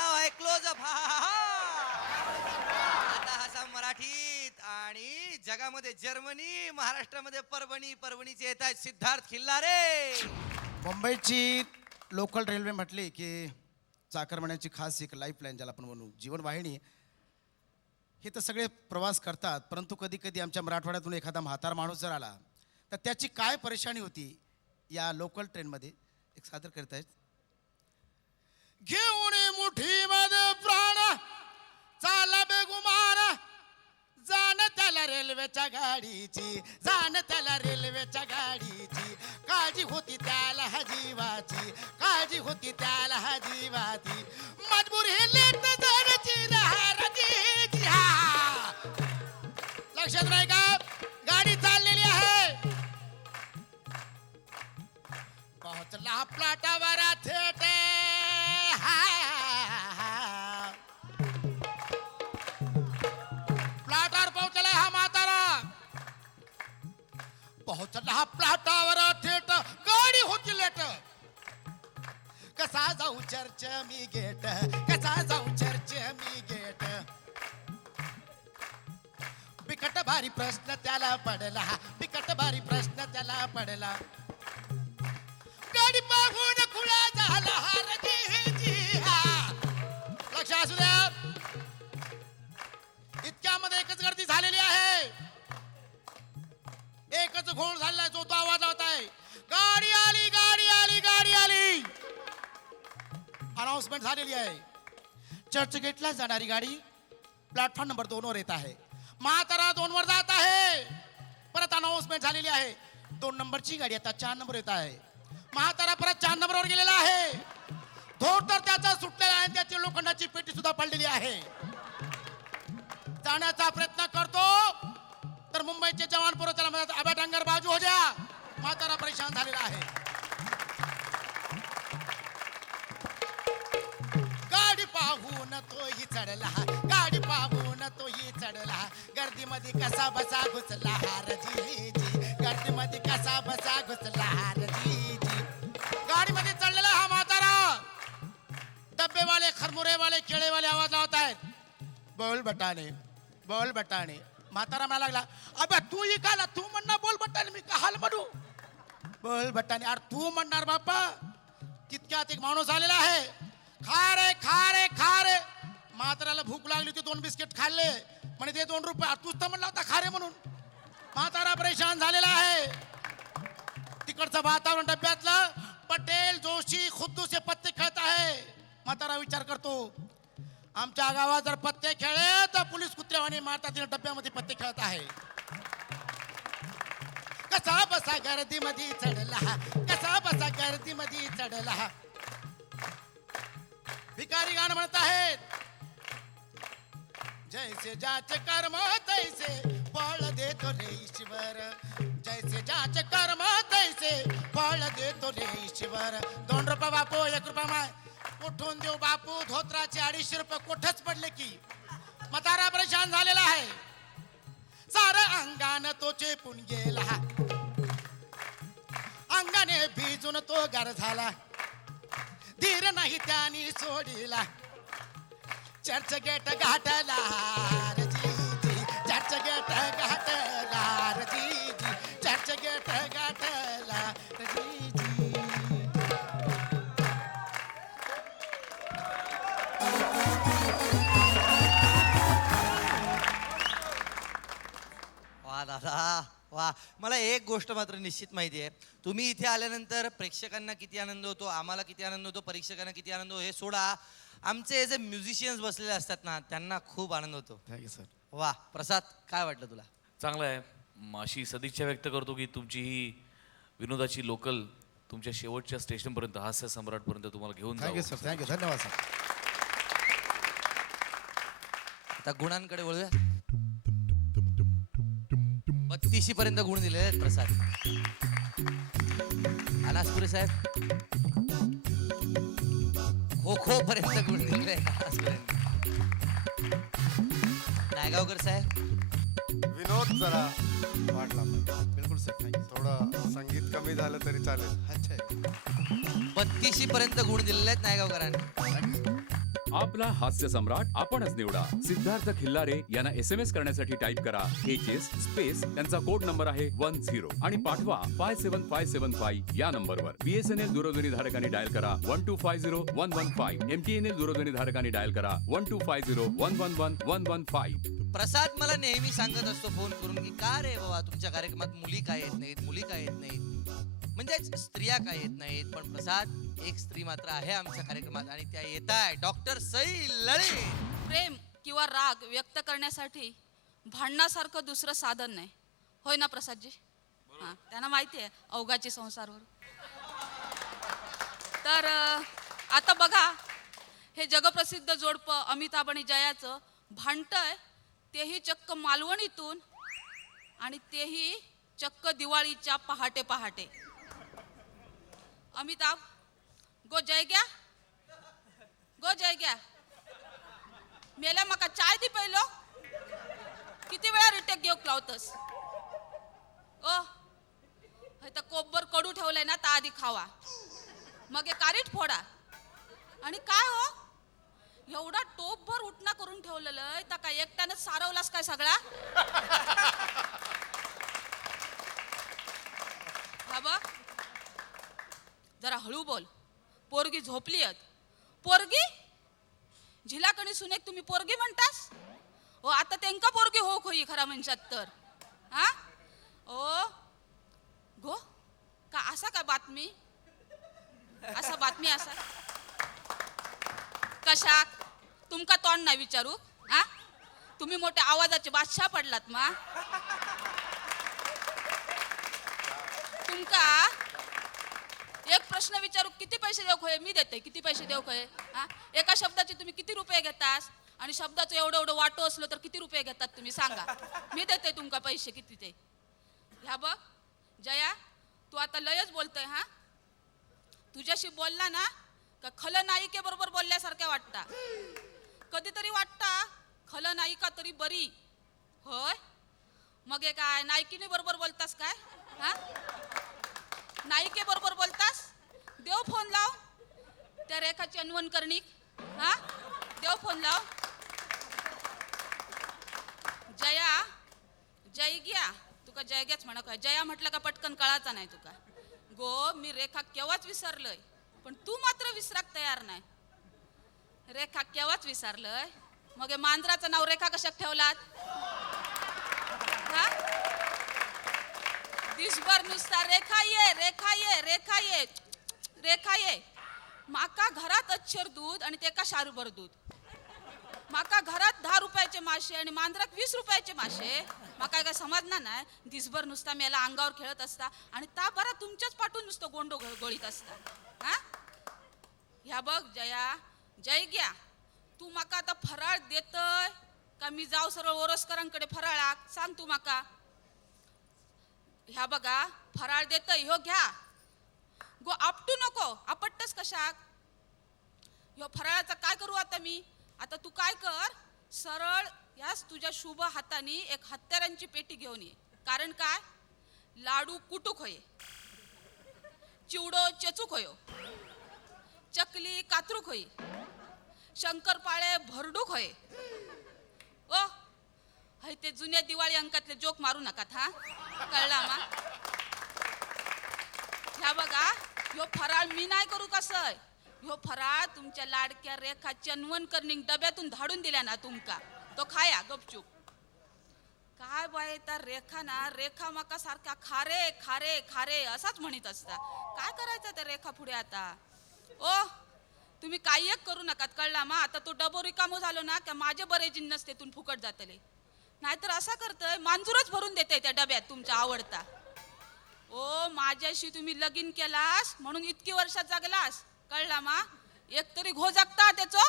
नाव आहे क्लोजअप. आता हसा मराठीत. आणि जगामध्ये जर्मनी, महाराष्ट्रामध्ये परभणी, परभणीचे येत आहेत सिद्धार्थ खिल्लारे. मुंबईची लोकल रेल्वे म्हटली की चाकरमान्याची खास एक लाईफलाईन ज्याला आपण म्हणू जीवनवाहिनी. हे तर सगळे प्रवास करतात, परंतु कधी कधी आमच्या मराठवाड्यातून एखादा म्हातारा माणूस जर आला तर त्याची काय परेशानी होती या लोकल ट्रेनमध्ये एक सादर करत आहेत. घेऊन मुठीमध्ये प्राण चाला बेगुमान, जाण त्याला रेल्वेच्या गाडीची, जाण त्याला रेल्वेच्या गाडीची. काळजी होती त्याला हा जीवाची, काळजी होती त्याला हा जीवाची. मजबूर ही लेट जाण्याची राहाराची. लक्षात नाही का, गाडी चाललेली आहे. पोहोचला प्लाटावर थेट. प्लाटावर पोहोचला हा म्हातारा. पोहोचला प्लाटावर थेट. गाडी होती लेट. कसा जाऊ चर्च मी गेट, कसा जाऊ चर्च मी गेट. बिकट भारी प्रश्न त्याला पडला, बिकट भारी प्रश्न त्याला पडला. गाडी पाहून खुळा झाला हारजी. लक्ष असू द्या, इतक्यामध्ये एकच गर्दी झालेली आहे, एकच घोळ झालेला जो तो आवाज होत आहे. गाडी आली, गाडी आली, गाडी आली. अनाउन्समेंट झालेली आहे. चर्च गेटला जाणारी गाडी प्लॅटफॉर्म नंबर 2 वर येत आहे. म्हातारा 2 वर जात आहे. परत अनाउन्समेंट झालेली आहे. 2 नंबरची गाडी आता 4 नंबर येत आहे. म्हातारा परत 4 नंबरवर गेलेला आहे. धोर तर त्याचा सुटलेला आहे, त्याची लोखंडाची पेटी सुद्धा पडलेली आहे. जाण्याचा प्रयत्न करतो तर मुंबईचे जवान पोरं त्याला म्हणतात अबे डांगर बाजू हो जा. म्हातारा परेशान झालेला आहे. गाडी पाहून तोही चढला, गाडी पाहून तोही चढला. गर्दीमध्ये कसा बसा घुसला हारजी, गर्दीमध्ये कसा बसा घुसला हारजी. गाडीमध्ये चढलेला हा म्हातारा. डब्बेवाले, खरमुरेवाले, केळेवाले आवाज लावत आहेत. बोल बटाणे, बोल बटाणे. म्हातारा मला लागला अबे तू इकाला, तू म्हणणार बोल बटाणे, मी का हाल म्हणू. बोल बटाणे. अरे तू म्हणणार बाप्पा. तितक्यात एक माणूस आलेला आहे. खा रे, खा रे, खा रे. म्हाताऱ्याला भूक लागली होती, 2 बिस्किट खाल्ले. म्हणे ते 2 रुपये. तूच तर म्हणला होता खा रे म्हणून. म्हातारा परेशान झालेला आहे. तिकडचं वातावरण डब्यातलं पटेल, जोशी, खुद्दूस हे पत्ते खेळत आहे. म्हातारा विचार करतो आमच्या गावात जर पत्ते खेळले तर पोलीस कुत्र्यावाने मारतात. डब्यामध्ये पत्ते खेळत आहे. कसा बसा गर्दीमध्ये चढला, कसा बसा गर्दीमध्ये चढला. भिकारी गाणं म्हणत आहेत. जैसे ज्याचे कर्म तैसे फळ देतो रे ईश्वर, जैसे ज्याचे कर्म तैसे फळ देतो रे ईश्वर. 2 रुपये बापू, 1 रुपया माय. कुठून देऊ बापू, धोत्राचे 250 रुपये कोठच पडले की. म्हातारा परेशान झालेला आहे. सारं अंगान तो चेपून गेला, अंगाने भिजून तो गार झाला. धीर नाही त्यानी सोडिला. चर्च गेट गाठला रजी, चर्च गेट गाठला रजी, चर्च गेट गाठला रजी. वा दादा वा. मला एक गोष्ट मात्र निश्चित माहिती आहे, तुम्ही इथे आल्यानंतर प्रेक्षकांना किती आनंद होतो, आम्हाला किती आनंद होतो, परीक्षकांना किती आनंद होतो हे सोडा, आमचे जे म्युझिशियन्स बसलेले असतात ना त्यांना खूप आनंद होतो. Thank you sir. वा प्रसाद, काय वाटलं तुला? चांगलं आहे. अशी सदिच्छा व्यक्त करतो की तुमची ही विनोदाची लोकल तुमच्या शेवटच्या स्टेशनपर्यंत, हास्य सम्राटपर्यंत तुम्हाला घेऊन थँक्यू जावं. सर, थँक्यू, धन्यवाद सर. आता गुणांकडे वळूया. 32 पर्यंत गुण दिलेले आहेत प्रसाद. अनासपुरे साहेब खो खो पर्यंत गुण दिलेले आहेत. नायगावकर साहेब विनोद जरा वाढला. बिलकुल सर, थँक्यू. थोडं संगीत कमी झालं तरी चालेल. अच्छा. 32 पर्यंत गुण दिलेले आहेत नायगावकरांनी. आपला हास्य सम्राट आपणच निवडा. सिद्धार्थ खिल्लारे यांना SMS करण्यासाठी टाईप करा HS स्पेस त्यांचा कोड नंबर आहे 10 आणि पाठवा 57575 या नंबरवर. BSNL दूरध्वनी धारकांनी डायल करा 1250115. MTNL दूरध्वनी धारकांनी डायल करा 12501111115. प्रसाद मला नेहमी सांगत असतो फोन करून की का रे बाबा तुमच्या कार्यक्रमात मुली काय येत नाहीत, मुली काय येत नाहीत, म्हणजे स्त्रिया काय येत नाहीत. पण प्रसाद, एक स्त्री मात्र आहे आमच्या कार्यक्रमात आणि त्या येत आहे, डॉक्टर सई लळित. प्रेम किंवा राग व्यक्त करण्यासाठी भांडणासारखं दुसरं साधन नाही, होय ना प्रसादजी? हां, त्यांना माहिती आहे अवघाची संसारवर. तर आता बघा, हे जगप्रसिद्ध जोडपं अमिताभ आणि जयाचं भांडतंय, तेही चक्क मालवणीतून, आणि तेही चक्क दिवाळीच्या पहाटे पहाटे. अमिताभ, गो जय घ्या, गो जय घ्या. मेल्या मका चाय दी पहिलो. किती वेळा रिटेक घेऊ लावतस? ओ तर कोब्बर कडू ठेवलंय ना, ता आधी खावा, मग हे कारीट फोडा. आणि काय हो, एवढा टोपभर उठणा करून ठेवलेलं तर काय एकट्यानं सारवलास काय सगळा? हा बघ, जरा हळू बोल, पोरगी झोपली आहेत. पोरगी झिलाकणी सुनेक तुम्ही पोरगी म्हणतास? हो, आता त्यांका पोरगी हो खोई खरा म्हणशात तर. हा ओ गो का असा काय बातमी, असा बातमी असा कशाक? तुमका तोंड नाही विचारू? हा, तुम्ही मोठ्या आवाजाचे बादशाह पडलात मा. तुमका एक प्रश्न विचारू, किती पैसे देऊ खोय? मी देते. किती पैसे देऊ खोय? हा, एका शब्दाचे तुम्ही किती रुपये घेतास? आणि शब्दाचं एवढं एवढं वाटो असलो तर किती रुपये घेतात तुम्ही सांगा? मी देते तुमका पैसे किती ते. ह्या बघ जया, तू आता लयच बोलतोय. हा, तुझ्याशी बोलला ना का खलनायिके बरोबर बोलल्यासारख्या वाटता. कधीतरी वाटता खलनायिका तरी बरी, होय? मग हे काय नायिकीने बरोबर बोलतास काय? हा, नायिके बरोबर बोलतास? देव फोन लाव त्या रेखाची अन्वन कर्णिक. हा, देव फोन लाव. जया, जय घ्या. तुका जय घ्याच म्हणा काय? जया म्हटलं का पटकन कळाचा नाही तुका? गो, मी रेखा केव्हाच विसरलोय, पण तू मात्र विसराक तयार नाही. रेखा केव्हाच विसरलंय, मग हे मांजराचं नाव रेखा कशाक ठेवलात? हा, दिसभर नुसता रेखा ये, रेखा ये, रेखा ये, रेखा ये. माका घरात अच्छर दूध आणि ते का शारूभर दूध. माका घरात 10 रुपयाचे मासे आणि मांजराक 20 रुपयाचे मासे. माका काय समजणार नाही? दिसभर नुसता मेला अंगावर खेळत असता आणि ता बरा तुमच्याच पाठून नुसतं गोंडो गोळीत असता. हा, ह्या बघ जया, जय घ्या. तू माका आता फराळ देतय का मी जाऊ सरळ ओरसकरांकडे फराळाक? सांग तू माका. ह्या बघा, फराळ देतय ह्यो घ्या, गो आपटू नको. आपटतस कशाक? ह्यो फराळाचा काय करू आता मी? आता तू काय कर, सरळ याच तुझ्या शुभ हाताने एक हत्यारांची पेटी घेऊन ये. कारण काय, लाडू कुटूक होय, चिवडो चेचूक होयो, चकली कातरूक होई, शंकरपाळे भरडूक होय. ओ हाय, ते जुन्या दिवाळी अंकातले जोक मारू नकात. हा, कळला मा? ह्या बघा, ह्यो फराळ मी नाही करू कसं. ह्यो फराळ तुमच्या लाडक्या रेखा चन्वन कर्णिक डब्यातून धाडून दिल्या ना तुमका, तो खाया गपचूप. काय बाय, तर रेखा ना, रेखा मका सारखा खारे खारे खारे असाच म्हणत असता. काय करायचं त्या रेखा पुढे आता? ओ तुम्ही काही एक करू नका, कळला मा? आता तो डबो रिकामो झालो ना का माझे बरे जिन्नस तेथून फुकट जातले. नाहीतर असा करतोय, मांजूरच भरून देते त्या डब्यात तुमचा आवडता. ओ, माझ्याशी तुम्ही लगीन केलास म्हणून इतकी वर्षात जगलास, कळला मा? एक तरी घो जगता त्याचो.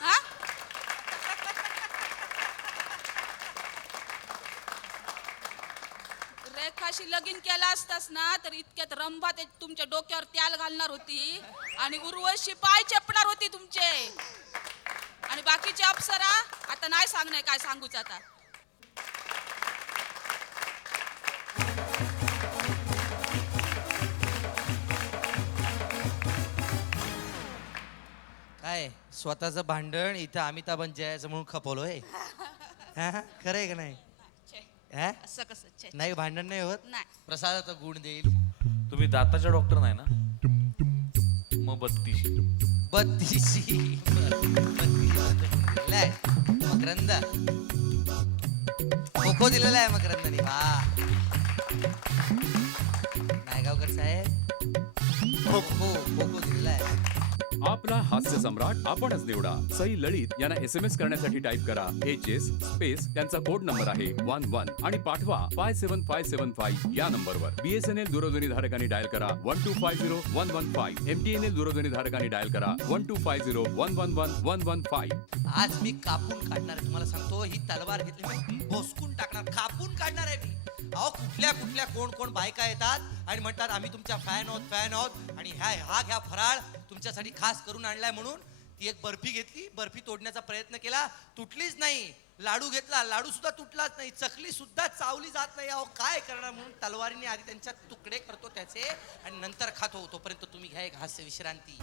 हा, रेखाशी लगीन केला असतास ना तर इतक्यात रंभा ते तुमच्या डोक्यावर त्याल घालणार होती आणि उर्वशी पाय चेपणार होती तुमचे. आणि बाकीचे अप्सरा आता नाही सांगणे काय सांगूच आता. काय स्वतःचं भांडण इथं अमिताभ जयाचं म्हणून खपवलोय. हा? खरं आहे का नाही? छे, हा? असं कसं छे, नाही भांडण नाही होत. नाही. प्रसादाचा गुण देईल. तुम्ही दाताच्या डॉक्टर नाही ना? मग 32. 32. दिलाय मकरंद. खो दिलेला आहे मकरंदने. वा नायगावकर साहेब. खो दिलेला आहे. आपला हास्य सम्राट आपणच निवडा. सई ललित यांना SMS करण्यासाठी टाईप करा HS स्पेस त्यांचा कोड नंबर आहे 11 आणि पाठवा 57575 या नंबरवर. BSNL दूरध्वनी धारकांनी डायल करा 1250115. MTNL दूरध्वनी धारकांनी डायल करा 12501111115. आज मी कापून काढणार आहे. तुम्हाला सांगतो, ही तलवार घेतली मी भोसकून टाकणार, कापून काढणार आहे मी. अहो कुठल्या कोण बायका येतात आणि म्हणतात आम्ही तुमच्या फॅन आहोत आणि हा घ्या फराळ तुमच्यासाठी खास करून आणलाय म्हणून. ती एक बर्फी घेतली, बर्फी तोडण्याचा प्रयत्न केला, तुटलीच नाही. लाडू घेतला, लाडू सुद्धा तुटलाच नाही. चकली सुद्धा चावली जात नाही. अहो काय करणार म्हणून तलवारीने आधी त्यांच्या तुकडे करतो त्याचे आणि नंतर खातो. तोपर्यंत तुम्ही घ्या एक हास्य विश्रांती.